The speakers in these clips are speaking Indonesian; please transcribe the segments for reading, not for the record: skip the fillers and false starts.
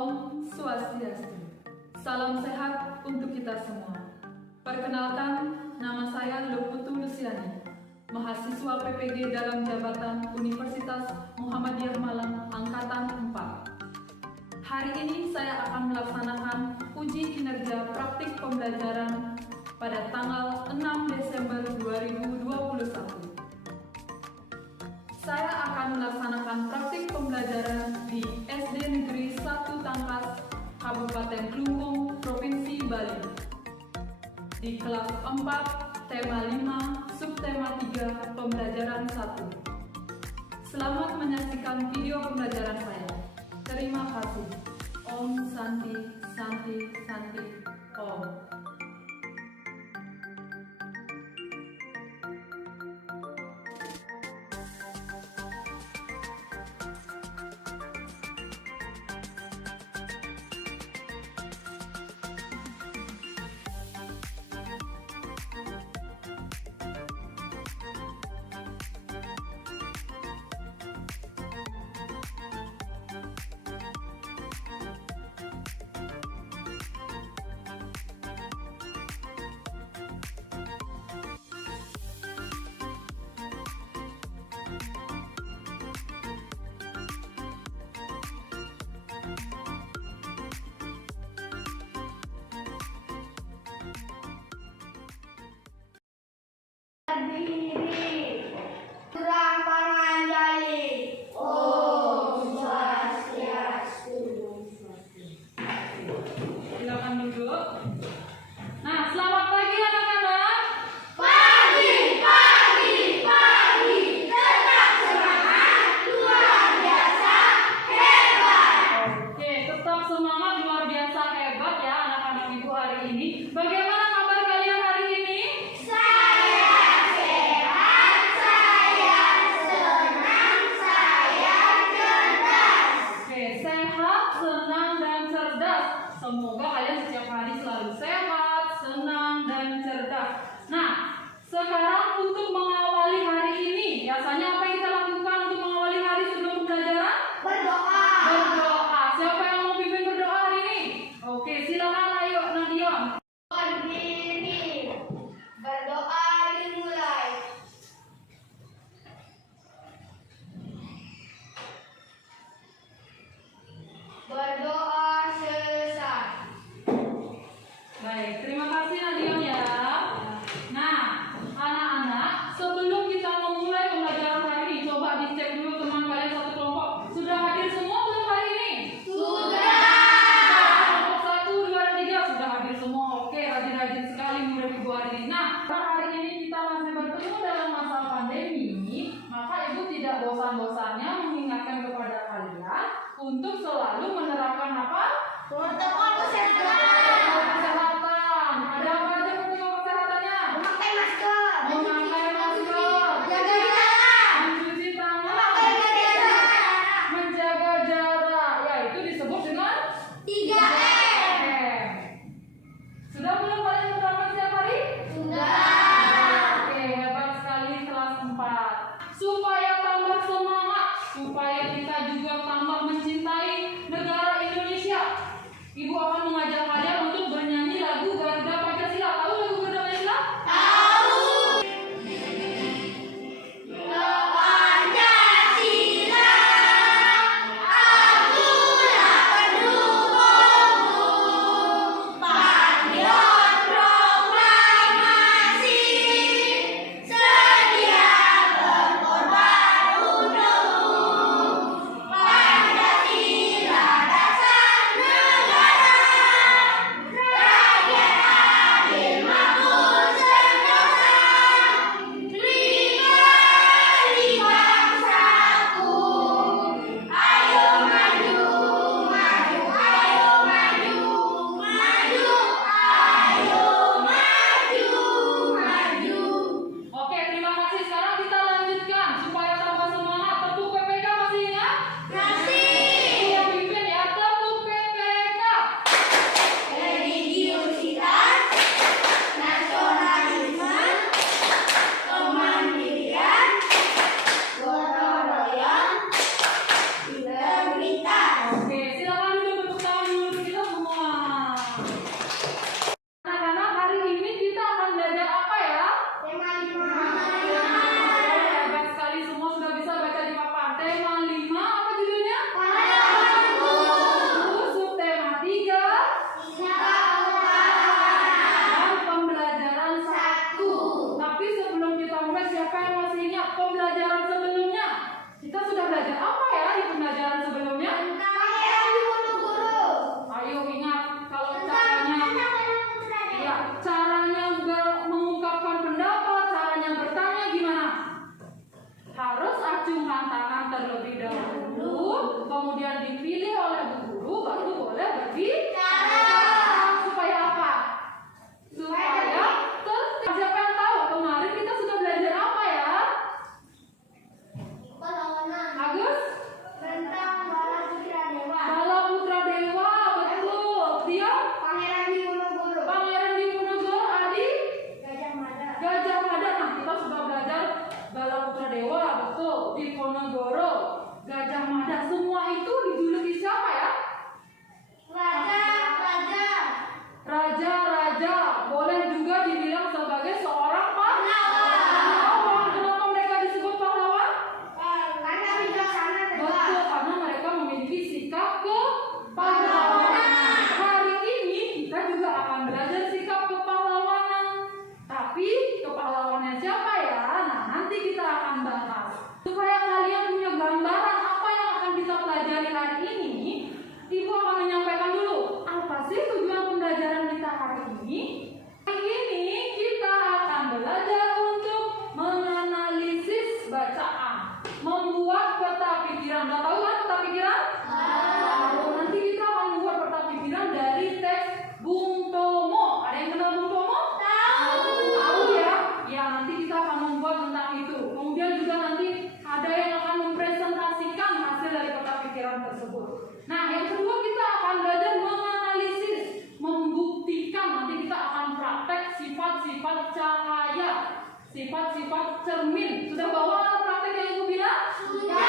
Om Swastiastu. Salam sehat untuk kita semua. Perkenalkan, nama saya Luputu Luciani, mahasiswa PPG dalam jabatan Universitas Muhammadiyah Malang Angkatan 4. Hari ini saya akan melaksanakan uji kinerja praktik pembelajaran pada tanggal 6 Desember 2021. Saya akan melaksanakan praktik pembelajaran di SD Negeri 1 Tangkas, Kabupaten Klungkung, Provinsi Bali. Di kelas 4, tema 5, subtema 3, pembelajaran 1. Selamat menyaksikan video pembelajaran saya. Terima kasih. Om Santi, Santi, Santi, Om. Berdiri, kurang menganjali. Om Swastiastu. Silakan duduk. Nah, selamat pagi anak-anak. Pagi, pagi, pagi. Tetap semangat, luar biasa, hebat. Oke, tetap semangat, luar biasa hebat ya anak-anak ibu hari ini. Bagaimana kabar kalian hari ini? Semoga kalian setiap hari selalu sehat, senang, dan cerdas. Nah, sekarang untuk mengawali hari ini, biasanya apa yang kita lakukan untuk mengawali hari sebelum pembelajaran? Berdoa. Berdoa. Siapa yang mau pimpin berdoa hari ini? Oke, silakan ayo Nadion. Berdiri, berdoa dimulai. Berdoa selesai. Baik, terima kasih Nadion ya. Nah, anak-anak sifat-sifat cermin. Sudah bawa alat praktek yang Ibu bilang? Sudah.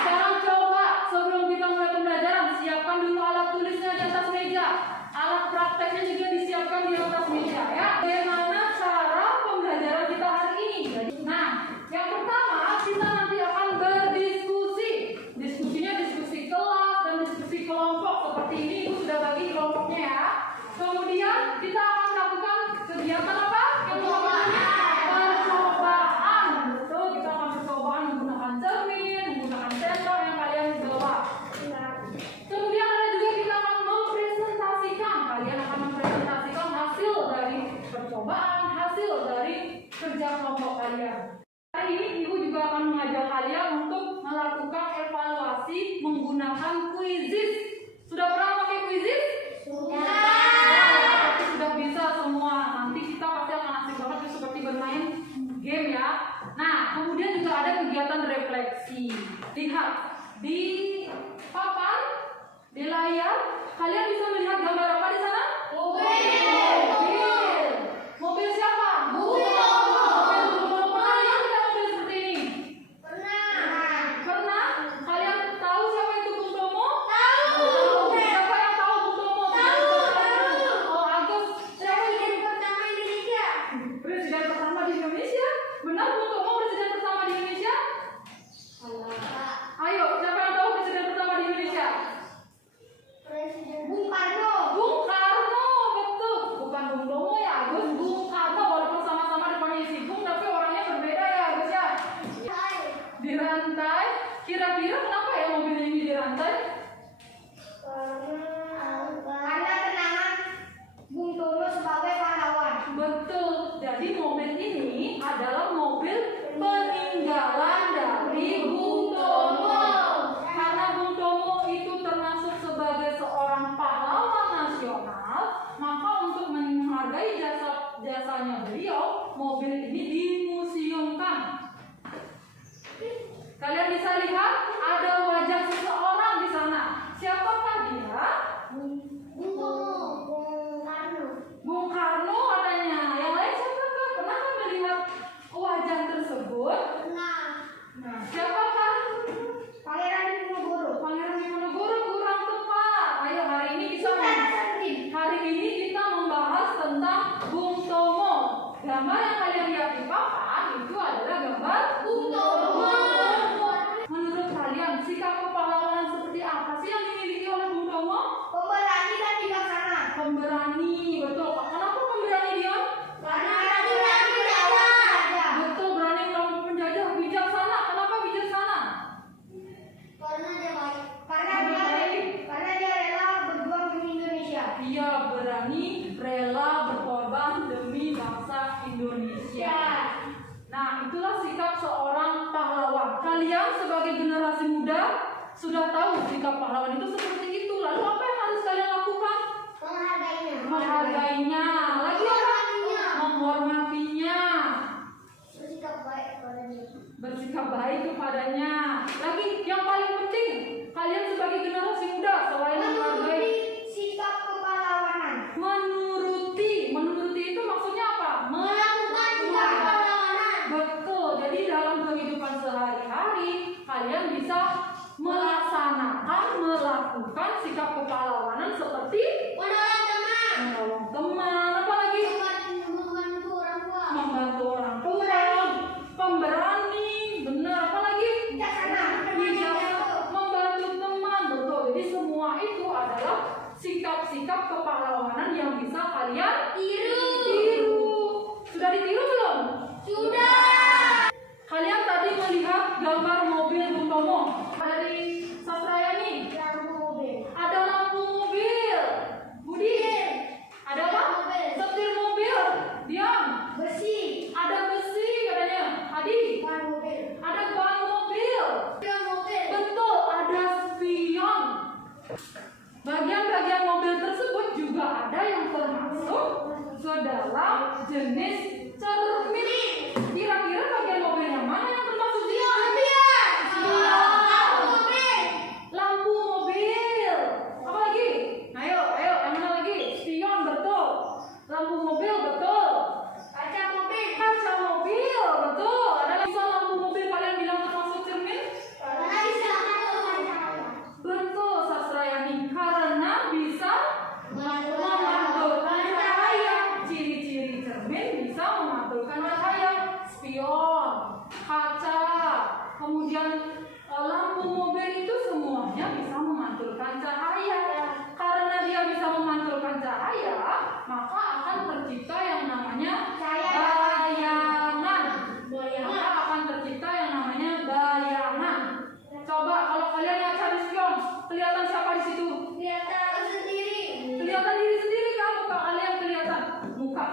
Sekarang coba sebelum kita mulai pembelajaran, siapkan dulu alat tulisnya di atas meja. Alat prakteknya juga disiapkan di atas meja ya. Bagaimana cara pembelajaran kita hari ini? Nah, yang pertama kita nanti akan berdiskusi. Diskusinya diskusi kelas dan diskusi kelompok seperti ini. Ibu sudah bagi kelompoknya ya. Kemudian kita akan melakukan kegiatan apa? Percobaan. Betul, kita akan percobaan menggunakan cermin, menggunakan sensor yang kalian bawa. Kemudian ada juga kita akan mempresentasikan. Kalian akan mempresentasikan hasil dari percobaan, hasil dari kerja kelompok kalian. Hari ini Ibu juga akan mengajak kalian untuk melakukan evaluasi menggunakan quizzes. Sudah pernah pakai quizzes? Sudah. Sudah bisa semua. Nanti kita pasti akan asik banget seperti bermain game ya. Nah, kemudian juga ada kegiatan refleksi. Lihat di papan, di layar, kalian bisa melihat gambar apa di sana? Mobil. Mobil siapa? Mobil Bung Tomo. Pernah lihat tidak mobil seperti ini? Pernah? Kalian tahu siapa itu Bung Tomo? Siapa yang tahu Bung Tomo? Oh, Agus. Siapa itu? Presiden pertama di Indonesia. Benar Bung Tomo presiden pertama di Indonesia? Ayo, siapa yang tahu presiden pertama di Indonesia? Bung Karno. Bung Karno, betul. Bukan Bung Tomo ya, Agus. Bung Karno, walaupun sama-sama depannya isi Bung, tapi orangnya berbeda ya, Agus ya. Di rantai, kira-kira kenapa ya mobil ini di rantai? Karena kenangan Bung Tomo sebagai pahlawan. Betul. Jadi mobil ini adalah mobil peninggalan dari Bung Tomo. Karena Bung Tomo itu termasuk sebagai seorang pahlawan nasional, maka untuk menghargai jasanya beliau, mobil ini dimuseumkan. Kalian bisa lihat ada wajah seseorang di sana. Siapakah dia? Bung Tomo. Bung Karno. Bung Karno katanya. Yang lain siapakah? Pernahkah melihat wajah tersebut? Nah, siapakah? Pangeran Diponegoro. Pangeran Diponegoro kurang tepat. Ayo hari ini kita membahas tentang Bung Tomo. Gambar yang kalian lihat di papan itu adalah gambar Bung Tomo. Menurut kalian sikap kepahlawanan seperti apa sih yang dimiliki oleh Bung Tomo? Pemberani dan bijaksana. Pemberani, betul. Kenapa pemberani dia? Karena berani melawan. Betul, berani melawan penjajah. Bijaksana, kenapa bijaksana? Karena dia baik. Karena dia rela berjuang demi Indonesia. Dia berani, rela berkorban demi bangsa Indonesia. Nah, itulah sikap seorang pahlawan. Kalian sebagai generasi muda sudah tahu sikap pahlawan itu seperti itu. Lalu apa yang harus kalian lakukan? Menghargainya. Lagi apa? Menghormatinya. Bersikap baik kepadanya. Lagi yang paling penting, kalian sebagai generasi muda selain menghargai, sikap kepahlawanan. menuruti itu maksudnya apa? Melakukan sikap kepahlawanan. Betul. Jadi dalam kehidupan sehari-hari kalian bisa melakukan sikap kepahlawanan seperti menolong teman, apalagi membantu orang tua, pemberani, benar, apalagi membantu teman, betul. Jadi semua itu adalah sikap-sikap kepahlawanan yang bisa kalian tiru. Sudah ditiru belum? Sudah. Kalian tadi melihat gambar mobil Bung Tomo dari Sastrayani. Ada lampu mobil. Budi. Ada apa? Setir mobil. Diam. Besi. Ada besi katanya. Adi. Ada ban mobil. Betul, ada spion. Bagian-bagian mobil tersebut juga ada yang termasuk ke dalam jenis cermin. Kira-kira bagian mobil yang mana yang termasuk di lampu mobil. Apa lagi? Ayo, yang mana lagi? Spion betul. Lampu mobil betul. Kaca mobil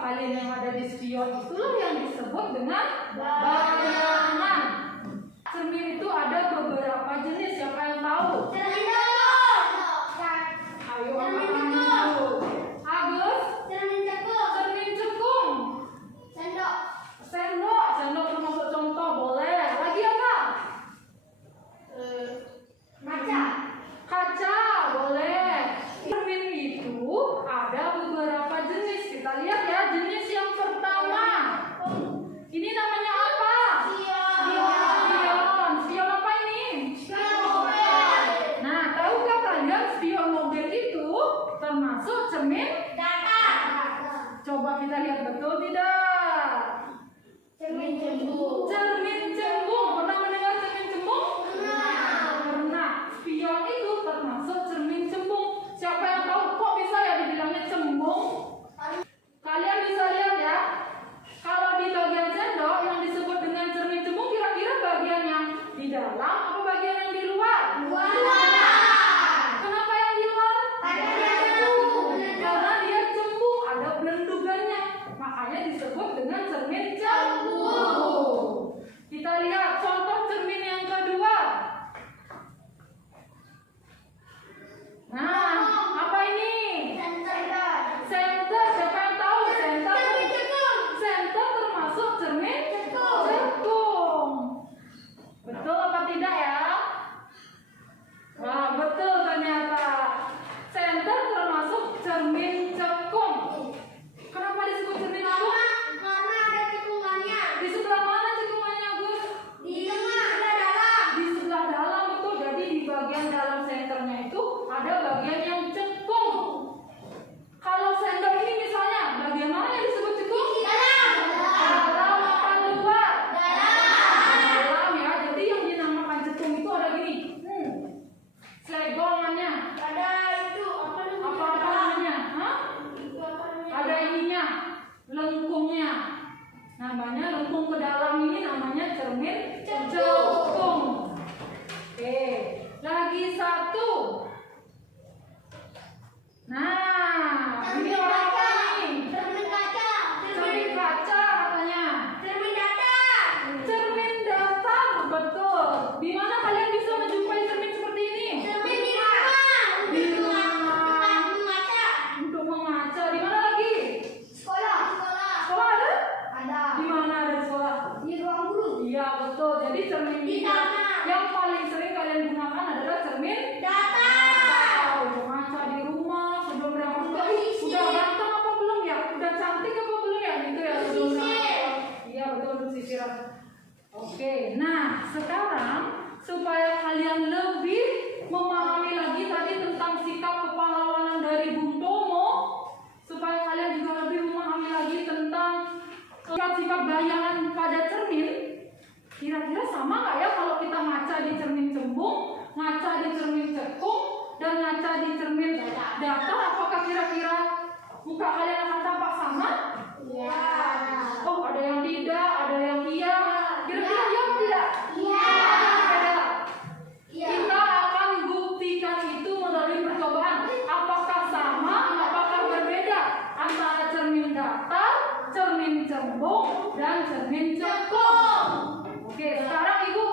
kalian yang ada di spion itulah yang disebut dengan bayangan. Cermin itu ada beberapa jenis, siapa yang tahu? Ayo angkat dulu. Agus? Cermin cekung. Sendok termasuk contoh, boleh. Lagi apa? Kaca, boleh. Cermin itu ada beberapa jenis. Kita lihat ya, jenis yang pertama. Ini namanya apa? Spion apa ini? Nah, tahukah kalian spion mobil itu termasuk cermin? Coba kita lihat betul tidak? Cermin cembung. Pernah mendengar cermin cembung? Pernah. Spion itu termasuk cermin cembung. Siapa yang tahu kok bisa ya dibilangnya cembung? Kalian bisa lihat ya. Kalau di bagian sendok yang disebut dengan cermin cembung, kira-kira bagian yang di dalam atau bagian yang di luar? Kenapa yang di luar? Karena dia cembung, ada belendugannya. Makanya disebut dengan cermin cembung. Kita lihat contoh cermin yang kedua. Nah, apa ini? Senter. Siapa yang tahu? Senter termasuk cermin cekung. Betul apa tidak ya? Wah, betul ternyata. Senter termasuk cermin cekung. Kenapa disebut cermin cekung? Di sebelah mana cekungannya, Gus? Di sebelah dalam, betul. Jadi di bagian dalam senternya itu ada bagian yang cekung. Kalau sendok ini misalnya, bagian mana yang disebut cekung? Dalam apa luar? Dalam ya. Jadi yang dinamakan cekung itu ada gini. Selegongannya. Apa namanya? Hah? Ada ininya, lengkungnya. Namanya lengkung ke dalam ini namanya cermin cekung. Oke, lagi satu. Nah, ini orang apa nih? Cermin kaca katanya. Cermin datar, betul. Di mana kalian bisa menjumpai cermin seperti ini? Di rumah. Untuk mengaca. Di mana lagi? Sekolah ada? Di mana ada di sekolah? Di ruang guru. Iya, betul. Jadi cermin Di ini tanah. yang paling sering kalian gunakan adalah cermin datar. Mengaca di rumah sebelum berangkat. Udah ganteng apa belum ya? Udah cantik apa belum ya? Gitu ya sebelum berangkat. Iya, betul, untuk sisiran. Oke, nah sekarang supaya kalian lebih memahami lagi tadi tentang sikap kepahlawanan dari Bung Tomo, supaya kalian juga lebih memahami lagi tentang sifat-sifat bayangan pada cermin. Kira-kira sama nggak ya kalau kita ngaca di cermin cembung, ngaca di cermin cekung, dan ngaca di cermin datar? Apakah kira-kira muka kalian akan tampak sama? Oh, ada yang tidak, ada yang iya. Kira-kira iya atau tidak? Beda. Kita akan buktikan itu melalui percobaan. Apakah sama, apakah berbeda antara cermin datar, cermin cembung, dan cermin cekung. Oke, sekarang Ibu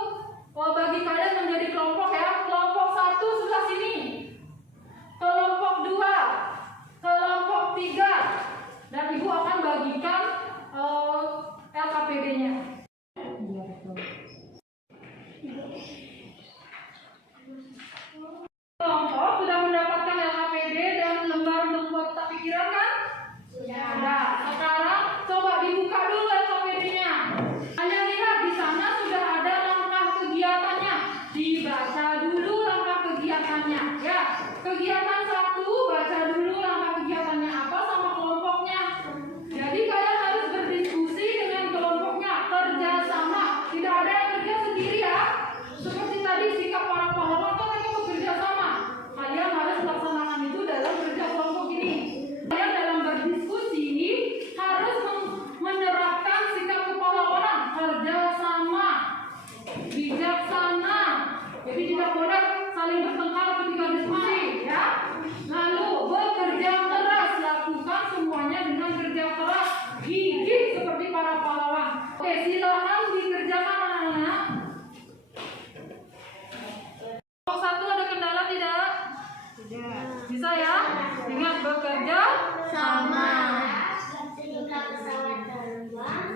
bagi kalian menjadi kelompok ya. Kelompok 1 sebelah sini. Kelompok 2, kelompok 3. Dan Ibu akan bagikan LKPD-nya. Kelompok sudah mendapatkan LKPD dan lembar membuat tak pikiran kan? Sudah. Sekarang coba dibuka dulu LKPD-nya. Hanya bekerja sama. Jumlah pesawat terbang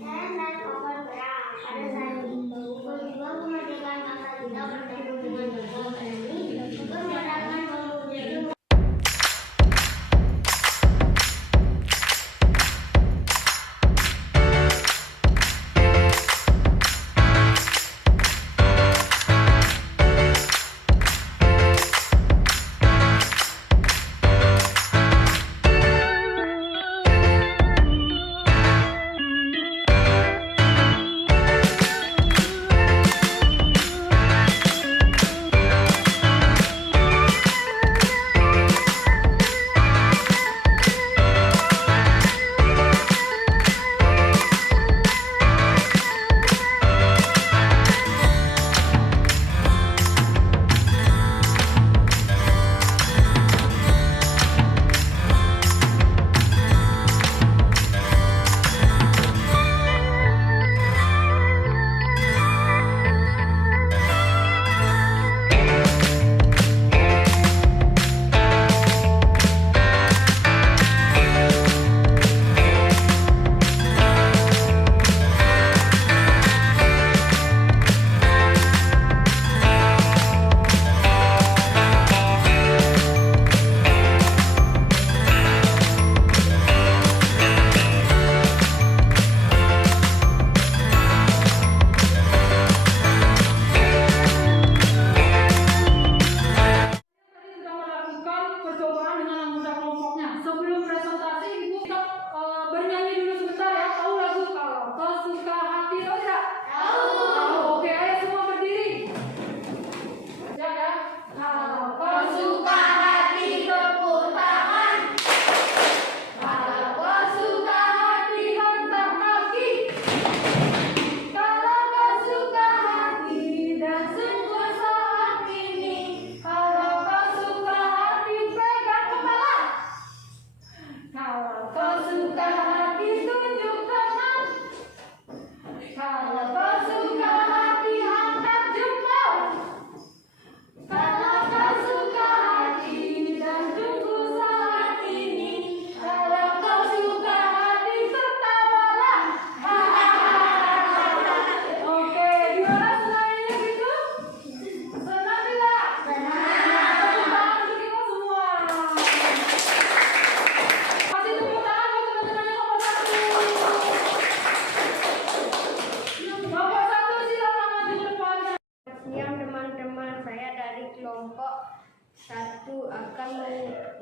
dan kapal perang pada saat itu berjuang memerdekakan bangsa kita bertemu dengan negara ini untuk mendapatkan pembunuhan. Kelompok 1 akan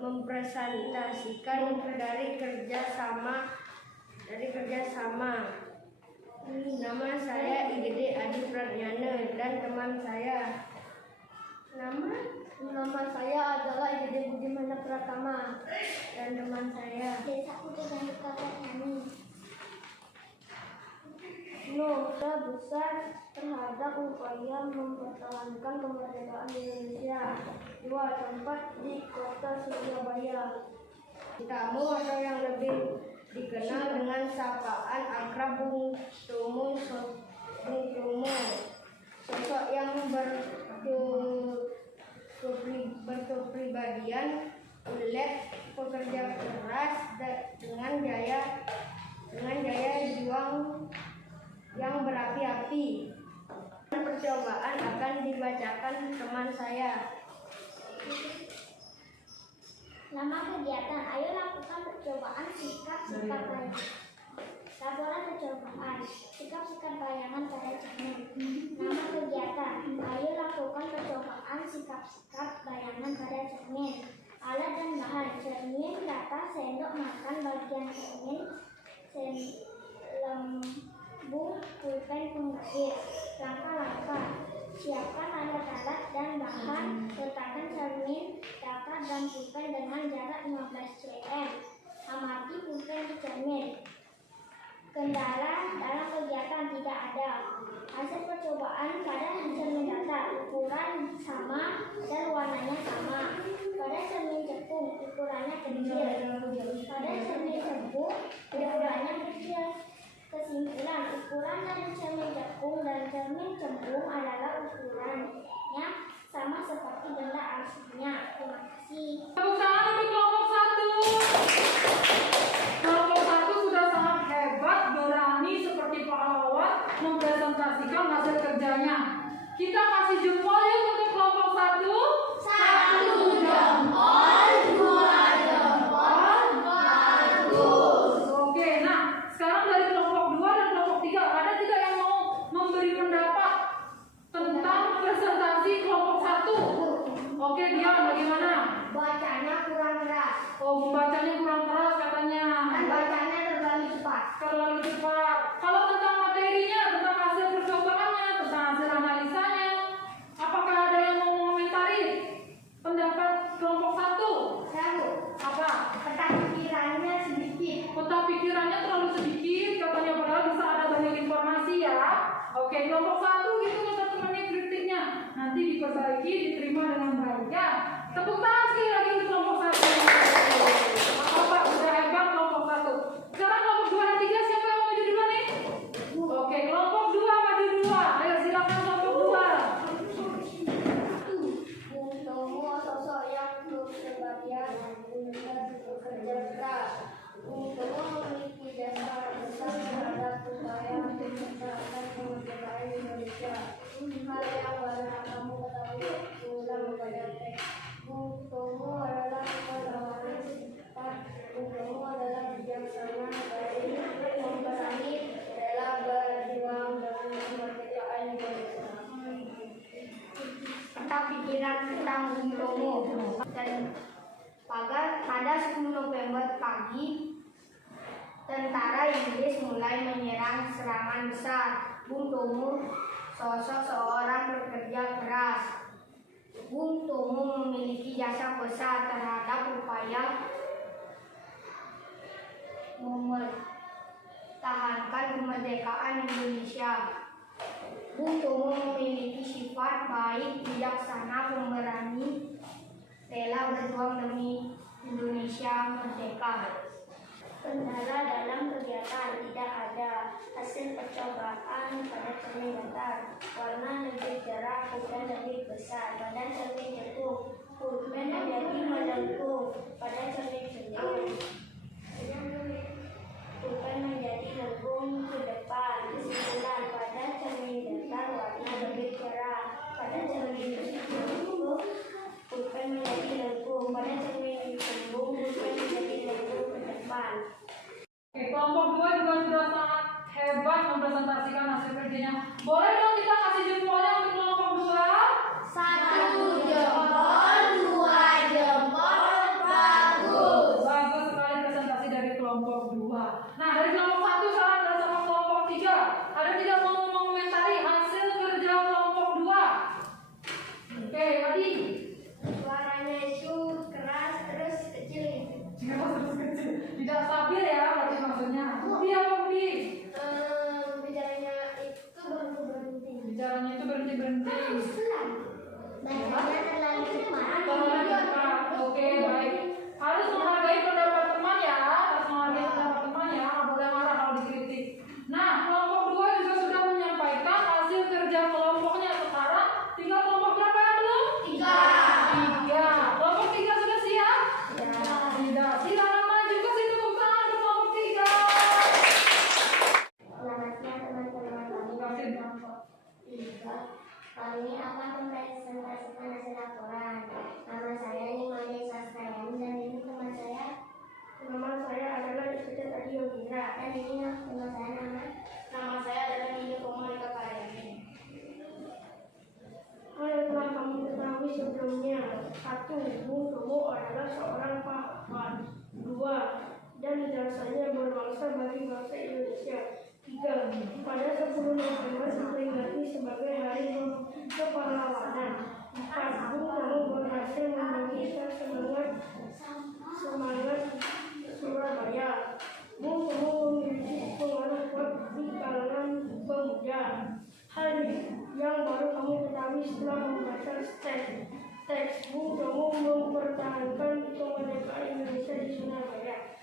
mempresentasikan dari kerjasama. Nama saya IGD Adi Pradjana dan teman saya. Nama saya adalah IGD Budimana Pratama dan teman saya. Desa Putih dan Kakaknya. Kita besar terhadap upaya mempertahankan kemerdekaan Indonesia. 2 tempat di kota Surabaya. Tamu atau yang lebih dikenal dengan sapaan akrab Bung Tomo. Sosok yang berkepribadian ulet, pekerja keras dengan daya juang yang berapi-api. Percobaan akan dibacakan teman saya. Nama kegiatan, ayo lakukan percobaan sikap-sikap layangan. Laporan percobaan, sikap-sikap layangan pada cermin. Nama kegiatan, ayo lakukan percobaan sikap-sikap layangan pada cermin. Alat dan bahan, cermin, data, sendok makan, bagian cermin, lembung, pulpen, pengukur. Langkah-langkah, siapkan alat-alat dan bahan, letakkan cermin, data, dan pulpen dengan jarak 15 cm. Amati pulpen di cermin. Kendala dalam kegiatan tidak ada. Hasil percobaan pada cermin data, ukuran sama dan warnanya sama. Pada cermin cekung, ukurannya kecil. Pada cermin cembung, ukurannya kecil. Kesimpulan, ukuran dari cermin cekung dan cermin cembung adalah ukurannya sama seperti benda aslinya. Terima kasih. Tepuk tangan untuk kelompok 1. Oh, membacanya kurang keras katanya. Kan bacanya terlalu cepat. Terlalu cepat. Kalau tentang materinya, tentang hasil percobaannya, tentang hasil analisanya, apakah ada yang mau mengomentari pendapat kelompok 1? Saya Bu, Apa? peta pikirannya sedikit. Peta pikirannya terlalu sedikit, katanya padahal bisa ada banyak informasi ya. Oke, kelompok 1 gitu teman-teman kritiknya. Nanti diperbaiki, diterima dengan baik ya. Tepuk tangan sekali lagi untuk kelompok 1. Bapak sudah hebat kelompok 1. Sekarang kelompok 2 dan 3 siapa yang mau maju duluan nih? Oke, kelompok 2 maju duluan. Ayo silakan kelompok 2. Bung Tomo sosok yang berkebahagiaan dan bekerja keras. Bung Tomo memiliki jasa besar terhadap upaya menciptakan kemerdekaan Indonesia. Hal yang banyak kamu ketahui ulang pada teks. Bung Tomo adalah pahlawan sifat. Bung Tomo adalah bijaksana, baik, memberani, rela berjuang demi kemerdekaan Indonesia. Peta pikiran tentang Bung Tomo. Dan pada 10 November pagi, tentara Inggris mulai menyerang serangan besar. Bung Tomo sosok seorang pekerja keras. Bung Tomo memiliki jasa besar terhadap upaya mempertahankan kemerdekaan Indonesia. Bung Tomo memiliki sifat baik, bijaksana, pemberani, rela berjuang demi Indonesia merdeka. Kendala dalam kegiatan tidak ada. Hasil percobaan pada cermin datar, warna lebih cerah, pulpen lebih besar. Pada cermin jatuh, pulpen menjadi melengkung. Pada cermin jatuh, pulpen menjadi lengkung ke depan. Kesimpulan, pada cermin datar warna lebih cerah. Pada cermin jatuh, pulpen menjadi lengkung. Pada cermin lengkung, pulpen menjadi lengkung ke depan. Oke, kelompok 2 juga sudah sangat hebat mempresentasikan hasil kerjanya. Boleh dong kita kasih jempolnya untuk kelompok 2? 1 jempol, 2 jempol, bagus. Bagus sekali presentasi dari kelompok 2. Nah, dari kelompok 1 sekarang ada sama kelompok 3. Ada tidak mau mengomentari hasil kerja kelompok 2? Oke, Adi. Suaranya itu keras terus kecil. Tidak stabil ya, berarti maksudnya. Budi apa Budi? Bicaranya itu berhenti. Bicaranya itu berhenti-berhenti. Bacanya terlalu cepat. Terlalu cepat. Oke, baik. Harus menghargai pendapat teman ya. Harus menghargai pendapat teman ya. Nggak boleh marah kalau dikritik. Nah, kelompok 2 juga sudah menyampaikan hasil kerja kelompoknya. Sekarang tinggal kelompok berapa yang belum? 3. Kelompok 3 sudah siap? Tidak. Silakan maju ke situ, tepuk tangan untuk kelompok 3. Selamat siang teman-teman. Kasih dampak. Kami akan mempresentasikan hasil laporan. Nama saya Nimade Sastrayani dan ini teman saya. Nama saya adalah Yusuf Adi Yogindra dan ini teman saya nama saya adalah Nino Komarika Karyani. Hal yang telah kamu ketahui sebelumnya. 1. Bung Tomo adalah seorang pahlawan. 2. Dan jasanya berbangsa bagi bangsa Indonesia. 3. Pada 10 November diperingati sebagai Hari Kepahlawanan. 4. Bung Tomo berhasil membangkitkan semangat Surabaya. Bung Tomo memiliki pengaruh kuat di kalangan pemuda. Hal yang baru kamu ketahui setelah membaca teks. Bung Tomo mempertahankan kemerdekaan Indonesia di Surabaya.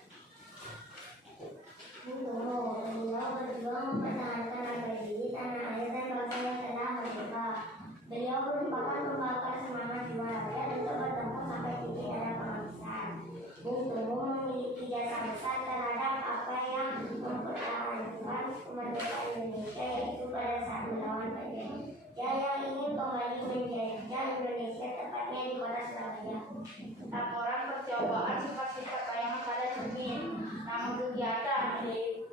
Bung Tomo berjuang mempertahankan harga diri tanah air dan bangsa yang telah merdeka. Beliau merupakan pembakar semangat Surabaya dan berdampak sampai titik era penghabisan. Bung Tomo memiliki jasa besar terhadap apa yang mempertahankan kemerdekaan Indonesia, yaitu pada saat melawan penjajah yang ingin kembali menjajah Indonesia, tepatnya di kota Surabaya. Laporan percobaan sifat-sifat bayangan pada cermin. Nama kegiatan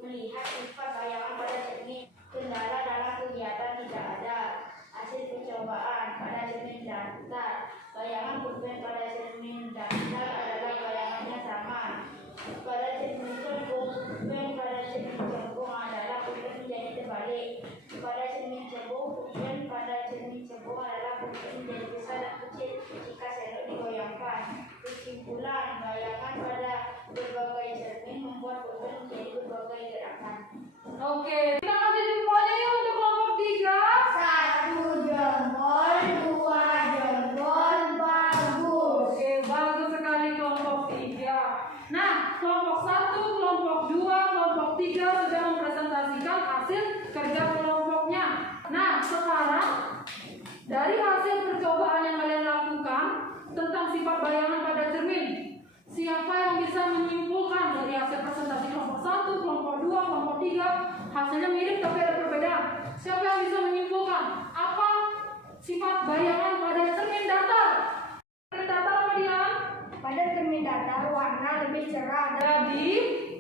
melihat sifat bayangan pada cermin. Kendala dalam kegiatan tidak ada. Hasil percobaan pada cermin datar. Bayangan pulpen pada cermin datar adalah bayangannya sama kesimpulan, bayangan pada berbagai cermin membuat unsur menjadi berbagai gerakan. Oke, kita kasih jempolnya yuk untuk kelompok 3. 1 jempol, 2 jempol, bagus. Oke, bagus sekali kelompok 3. Nah, kelompok 1, kelompok 2, kelompok 3 sudah mempresentasikan hasil kerja kelompoknya. Nah, sekarang dari hasil percobaan yang kalian lakukan tentang sifat bayangan pada cermin, siapa yang bisa menyimpulkan dari hasil presentasi kelompok 1, kelompok 2, kelompok 3, hasilnya mirip tapi ada perbedaan. Siapa yang bisa menyimpulkan apa sifat bayangan pada cermin datar? Cermin datar apa dia? Pada cermin datar warna lebih cerah. Jadi,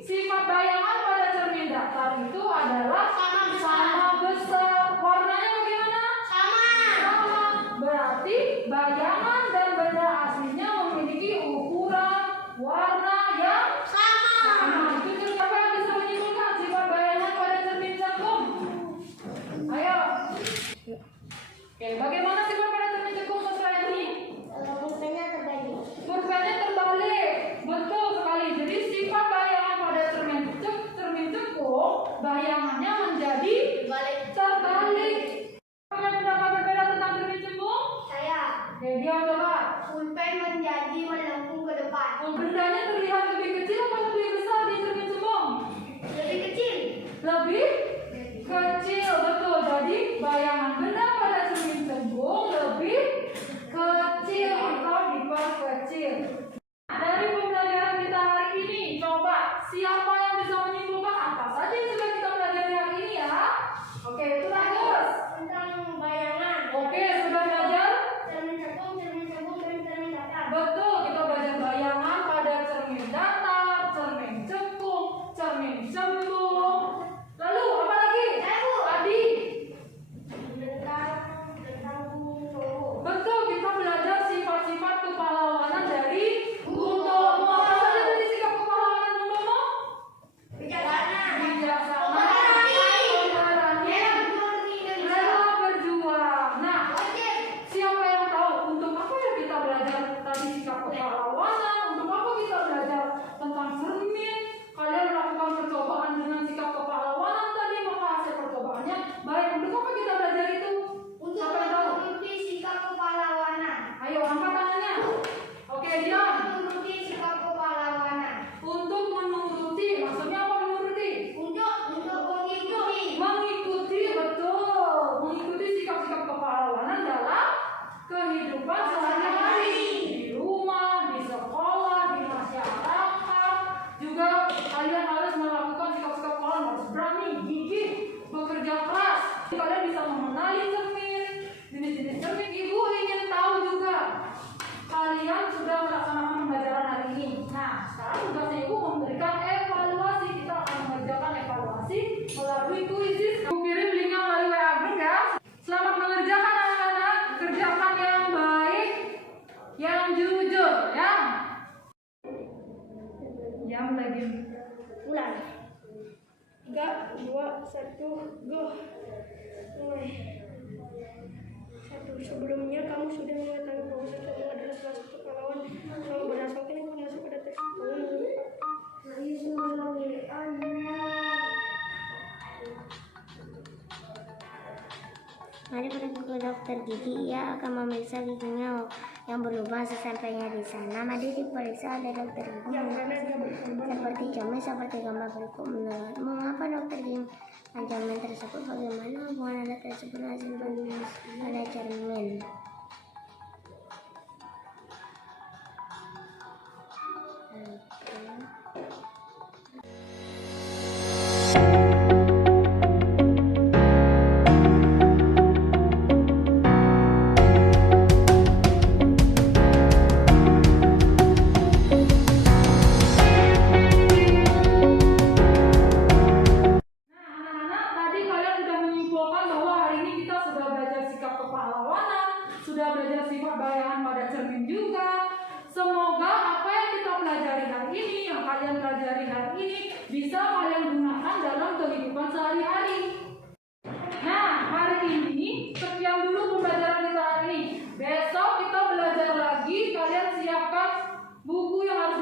sifat bayangan pada cermin datar itu adalah sama besar. Warnanya bagaimana? Sama. Berarti bayangan dan benda aslinya memiliki ukuran, warna yang sama. Itu siapa yang bisa menyimpulkan sifat bayangan pada cermin cekung? Ayo. Oke, bagaimana sifat pada cermin cekung sesuai ini? Kurvanya terbalik. Kurvanya terbalik. Betul sekali. Jadi sifat bayangan pada cermin cekung, bayangannya menjadi terbalik. Punya pendapat berbeda tentang cermin cekung? Saya Oke, dia coba. pulpen menjadi melengkung ke depan. Bendanya terlihat lebih kecil atau lebih besar di cermin cekung? Lebih kecil. Lebih kecil, betul. Jadi bayangan benda pada cermin cekung lebih kecil atau diperkecil. Dari pembelajaran kita hari ini, coba siapa yang bisa menyimpulkan apa saja yang sudah kita pelajari hari ini ya? Oke, itu bagus. Tentang bayangan. Oke, sudah belajar? Cermin cekung, cermin datar. Betul, kita belajar bayangan pada cermin datar, cermin cekung, cermin cembung. Lalu apa lagi? Saya, Bu. Tadi. Tentang gunung Bromo. Betul, kita belajar sifat-sifat kepahlawanan dari Bung Tomo. Apa saja dari sikap kepahlawanan Bung Tomo? Bijaksana. Bijaksana, Pemberani. pemberani, rela berjuang. Nah, siapa yang tahu untuk apa ya kita belajar tadi sikap kepahlawanan? Untuk apa kita belajar tentang cermin? Kalian melakukan percobaan dengan sikap kepahlawanan tadi, maka hasil percobaannya baik. Untuk apa kita belajar itu? Untuk Siapa yang tahu? menuruti sikap kepahlawanan. Ayo angkat tangannya. Oke, diam. Menuruti sikap kepahlawanan. Untuk menuruti, maksudnya apa menuruti? Untuk mengikuti. Mengikuti, betul. Mengikuti sikap-sikap kepahlawanan dalam kehidupan sehari-hari. Di rumah, di sekolah, di masyarakat. Juga kalian harus melakukan sikap-sikap kepahlawanan. Harus berani, gigih, bekerja keras. Kalian bisa mengenali cermin, jenis-jenis cermin. Ibu ingin tahu juga. Kalian sudah melaksanakan pembelajaran hari ini. Nah, sekarang tugasnya Ibu memberikan evaluasi. Kita akan mengerjakan evaluasi melalui kuisis. Ibu kirim linknya melalui WA group ya. Selamat mengerjakan anak-anak. Kerjakan yang baik, yang jujur ya. Jam lagi. Mulai. 3, 2, 1, go. Mulai. 1. Sebelumnya kamu sudah mengetahui bahwa seseorang adalah salah satu pahlawan. Kalau berdasarkan informasi pada teks Mari pergi ke dokter gigi. Ia akan memeriksa giginya yang berlubang sesampainya di sana. Mari diperiksa oleh dokter gigi seperti cermin seperti gambar berikut. Menurutmu mengapa dokter gigi cermin tersebut? Bagaimana hubungan alat tersebut hasil pada cermin? Sudah belajar sifat bayangan pada cermin juga. Semoga apa yang kita pelajari hari ini, yang kalian pelajari hari ini, bisa kalian gunakan dalam kehidupan sehari-hari. Nah, hari ini sekian dulu pembelajaran kita hari ini. Besok kita belajar lagi. Kalian siapkan buku yang harus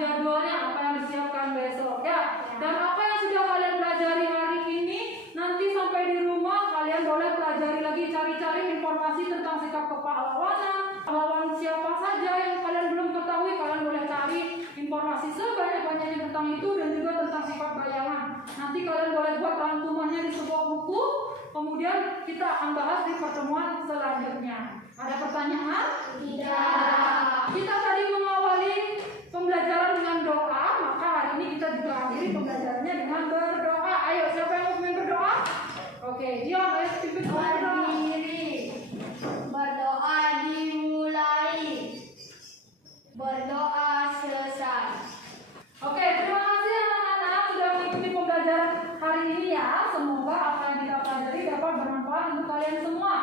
jadwalnya apa yang disiapkan besok ya. Dan apa yang sudah kalian pelajari hari ini, nanti sampai di rumah kalian boleh pelajari lagi, cari-cari informasi tentang sikap kepahlawanan, pahlawan siapa saja yang kalian belum ketahui. Kalian boleh cari informasi sebanyak-banyaknya tentang itu dan juga tentang sifat bayangan. Nanti kalian boleh buat rangkumannya di sebuah buku. Kemudian kita akan bahas di pertemuan selanjutnya. Ada pertanyaan? Tidak. Kita tadi mengawali pembelajaran dengan doa, maka hari ini kita juga akhiri pembelajarannya dengan berdoa. Ayo, siapa yang mau berdoa? Oke, diam, ayo pimpin berdoa. Berdiri. Berdoa dimulai. Berdoa selesai. Oke, terima kasih anak-anak sudah mengikuti pembelajaran hari ini ya. Semoga apa yang kita pelajari dapat bermanfaat untuk kalian semua.